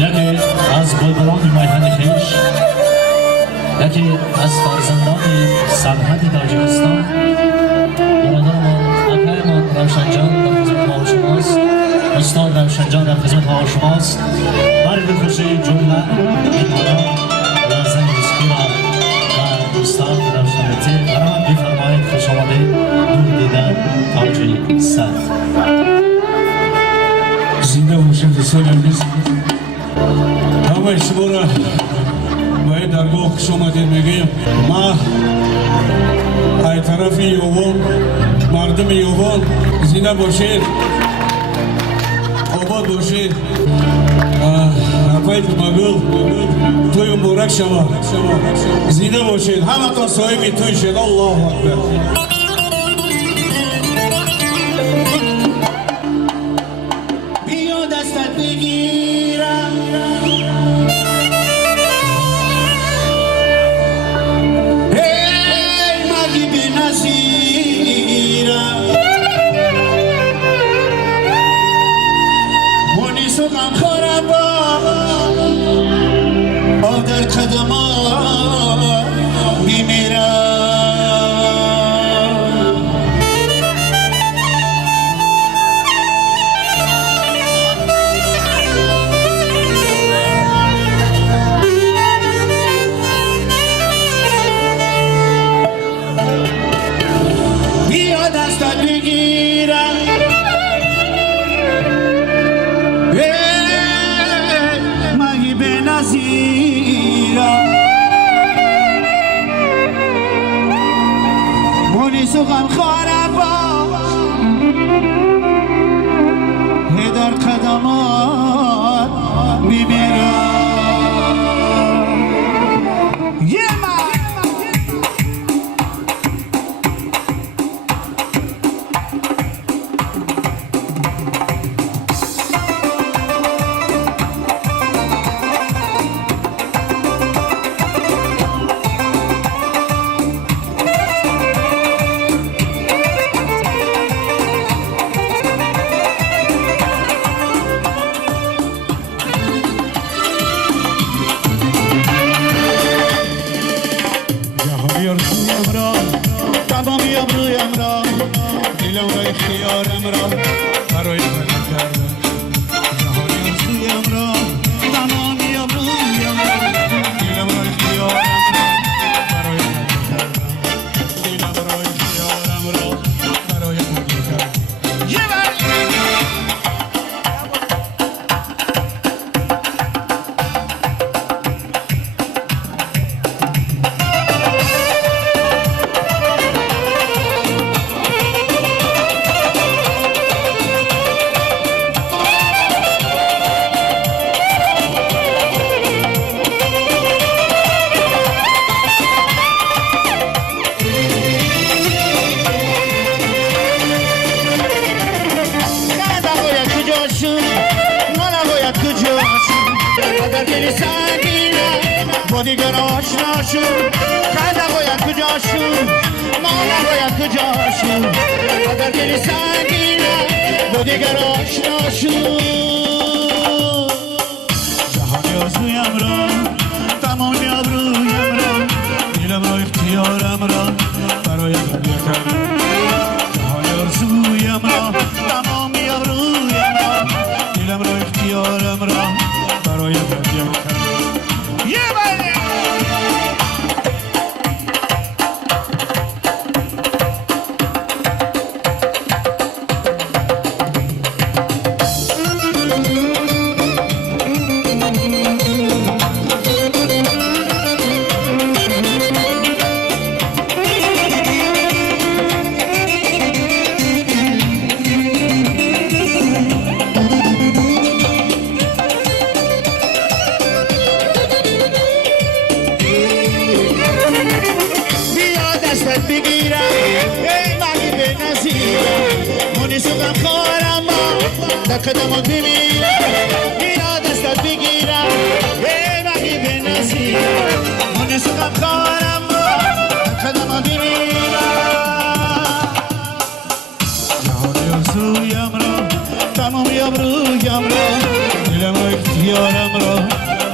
یکی از بلبلان میهن خویش، یکی از فرزندان سرحد تاجیکستان، برادرمان اکایمان روشنجان در خدمت حال شماست. استاد روشنجان در خدمت حال شماست. برای دلخوشی جمله مهمانان و زن مسکیران و استاد روشنبتی برام بفرمایید خوش آمدید دور دیدن تاجیکستان. زنده باشید دوستان عزیز. همه شما را باید درگاه خوش آمدید میگیم. ما ای طرف یوان مردم یوان زنده باشید، آباد باشید، رفایت مگل توی مبارک شما زنده باشید، همه تا صاحبی توی شد. الله اکبر. بیا دستت بگیرم هی مگی به نظیرم مونیس و غمخوارم با در قدمات میمیرم. بیا دستت بگیرم مگی به نظیرم مونیس و غمخوارم با در قدمات میمیرم. تمامی ابرویم را دلم را اختیارم را برای بلند کردم. جهانی ارزویم را تمامی ابرویم را دلم را اختیارم را برای بلند کردم. دلم را اختیارم را برای بلند کردم. اگر دلی سنگینه با دیگر آشنا شد، قدم باید کجا شد، ما نباید کجا شد. اگر دلی سنگینه با دیگر آشنا شد. جهانی آرزویم را تمامی ابرویم را دلم را اختیارم را برای دنیا کردم. جهانی آرزویم را تمامی ابرویم را دلم را اختیارم را برای بردیم کردم. یه بله بگیرم مگی به نظیرم مونیس و غمخوارم در قدمات میمیرم. بیا دستت بگیرم مگی به نظیرم مونیس و غمخوارم در قدمات میمیرم. جهانی ارزویم را تمامی ابرویم را دلم را اختیارم را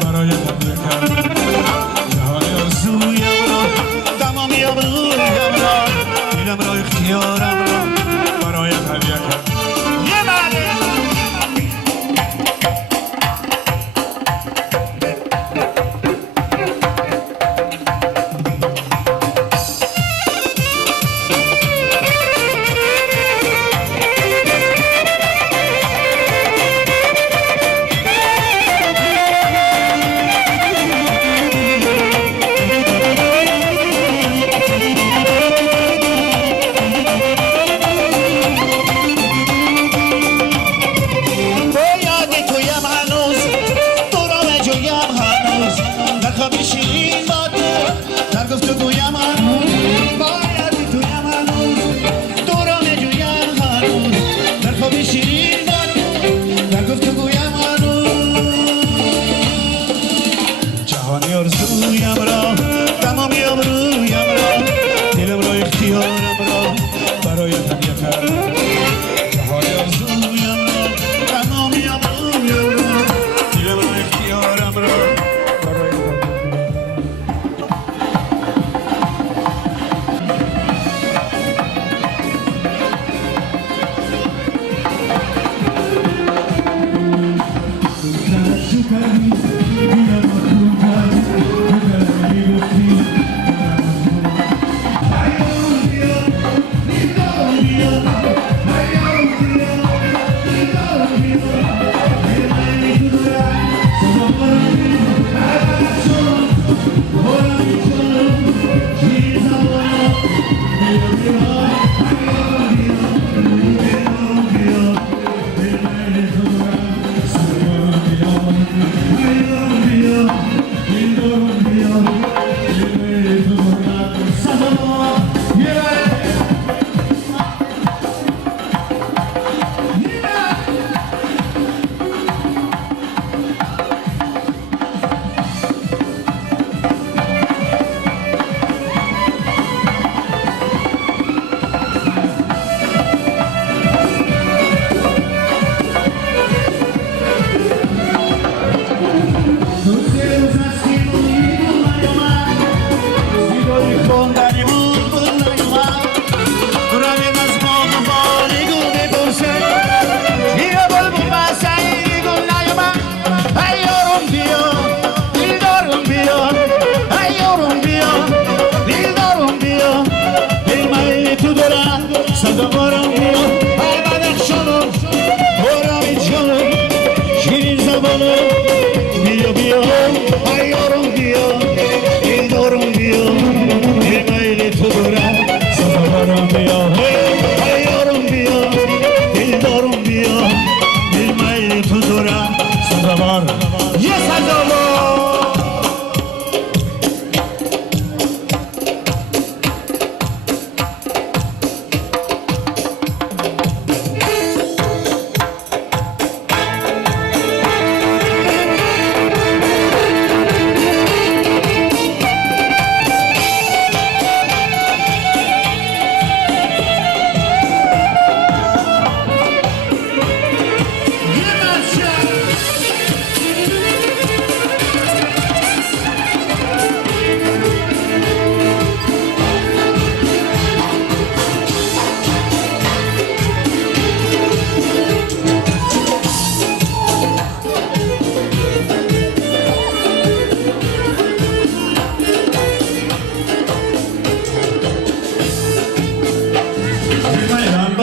برای هدیه کردم جهان آرزویم را تمامی آبرویم را دلم را اختیارم را برای هدیه کردم یه بله آرزویم را تمامی آبرویم را دلم را اختیارم را برای هدیه کردم جهان آرزویم را تمامی آبرویم را دلم را اختیارم را برای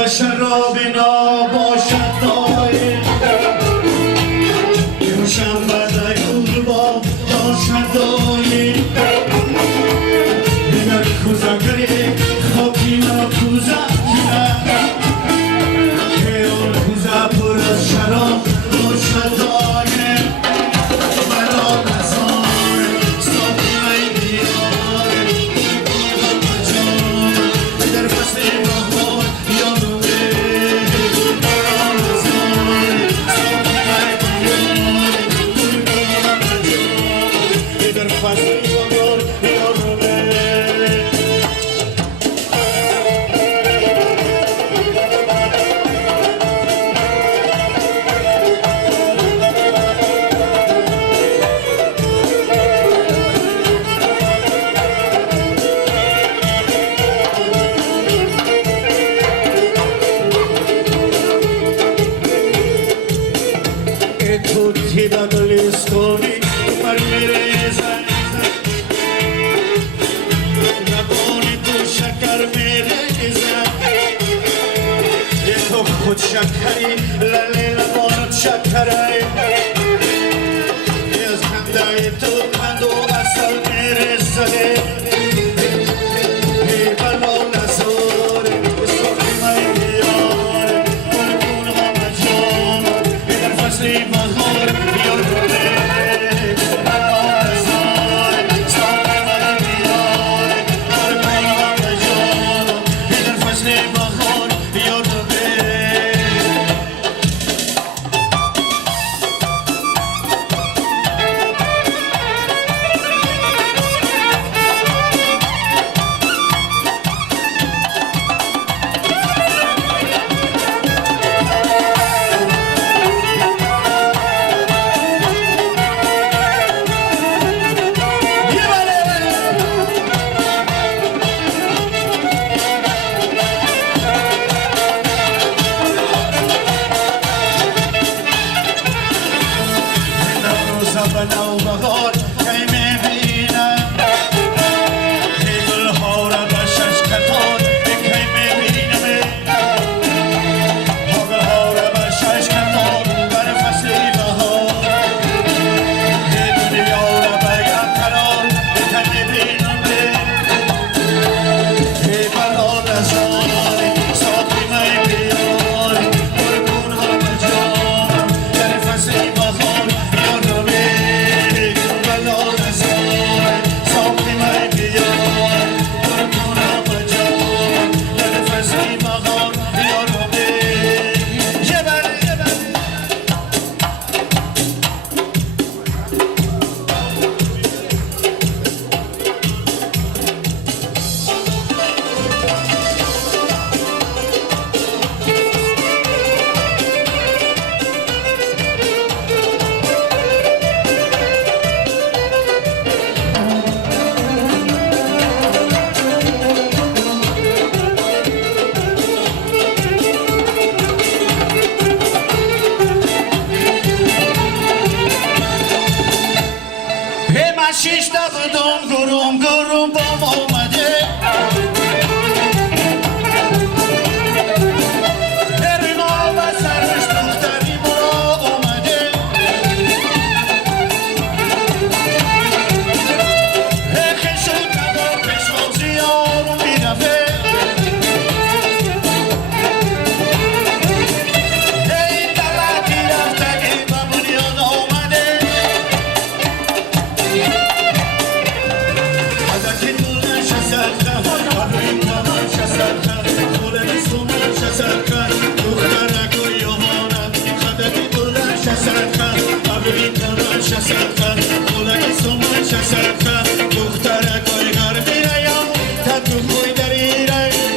شراب نباشد دایم یوشم بدای قربا باشد دایم دیگر کوزا گری خاکی نکوزا کنه که اون کوزا پر از شراب باشد دایم مرا نزار صافی بیار جام در فصل بهار یادم مرا نزار صافی بیار tutti da Berlusconi per meresa نبانی تو شکر میریزم یه تو خود شکری للی لبانت شکره از خنده تو قند و اصل میرسه ای بلا نزاره سخی من بیاره گلگون همه جانا ای در فصلی بهار بیار شیش دقدم گروم گروم بام آمده هرنا و سرش دختری برا آمده خشو کبا پشوزی آروم بیرفه این دلتی رفتگی و بنیاد آمده دخترکای غربی ریم تا تو خوی داری ریم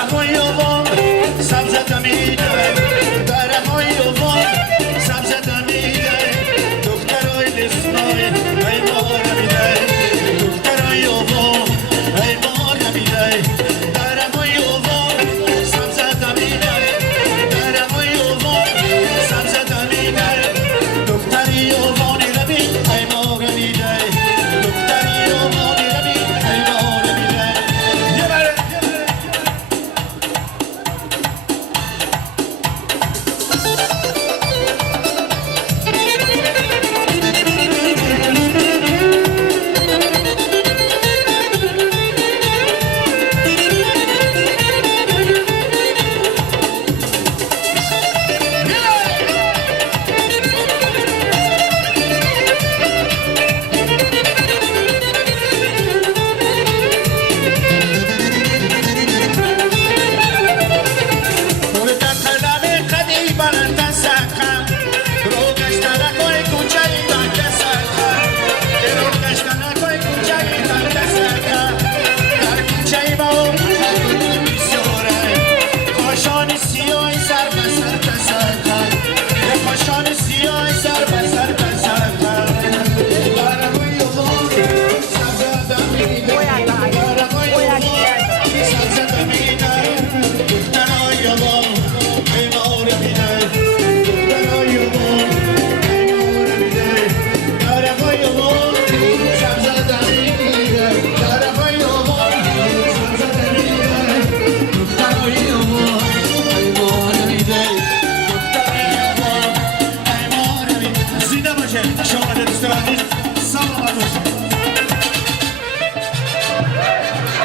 های آوان سبز دمیده دره های آوان سبز دمیده دخترای لسنای ای ما نمیده دخترای آوان ای ما نمیده دره های آوان سبز دمیده دره های آوان سبز دمیده دختری آوانی ربی ای ما نمیده دختری آوانی ربی ای ما نمیده یه بره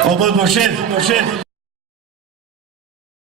آباد باشه